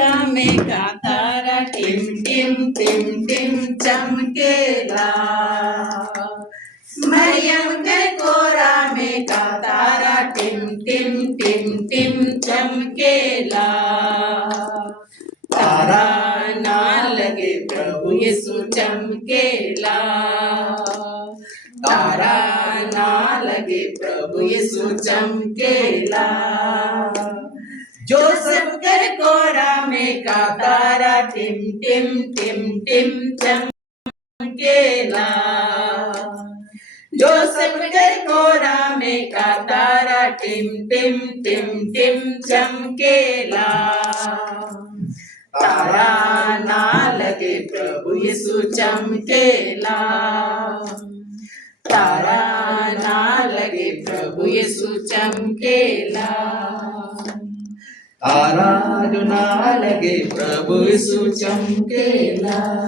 में का तारा Tim Tim Tim Tim चमकेला। मरियम के कोरा में का तारा टिम टिम टिम टिम चमकेला। तारा ना लगे प्रभु यीशु चमकेला। तारा ना लगे प्रभु यीशु चमकेला। जोसेफ के कोरा में का तारा टिम टिम टिम टिम चमकेला। जोसेफ के कोरा में का तारा टिम टिम टिम टिम चमकेला। तारा ना लगे प्रभु यीशु चमकेला। तारा ना लगे प्रभु यीशु चमकेला। तारा जो ना लगे प्रभु यीशु चमकेला।